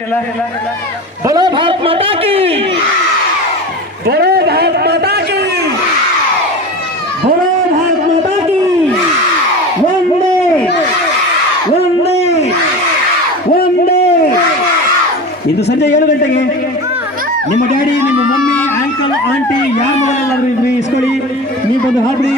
बोलो भारत माता की, बोलो भारत माता की, बोलो भारत माता की। वंदे वंदे वंदे। ಇಂದು ಸಂಜೆ 7 ಗಂಟೆಗೆ ನಿಮ್ಮ ಡ್ಯಾಡಿ, ನಿಮ್ಮ ಮಮ್ಮಿ, ಅಂಕಲ್, ಆಂಟಿ ಯಾರು ಇಸ್ಕೊಳ್ಳಿ, ನೀವು ಬಂದು ಹಾಡ್ಬಿಡಿ.